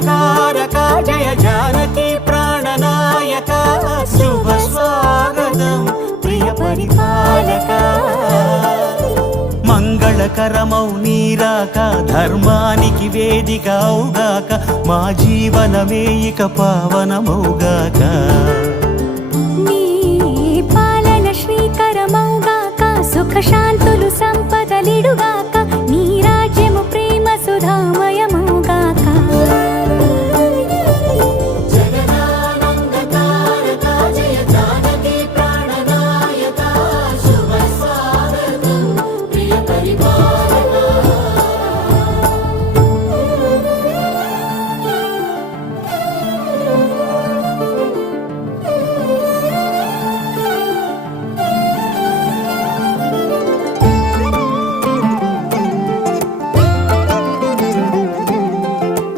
మంగళకారక జయ జానకి ప్రాణనాయక శుభ స్వాగతం ప్రియ పరిపాలక మంగళకరమౌ నీరాక ధర్మానికి వేదిక అవుగాక మా జీవనమే ఇక పావనమౌగాక నీ పాలన శ్రీకరమౌగాక సుఖ శాంతులు సంపదలిడుగా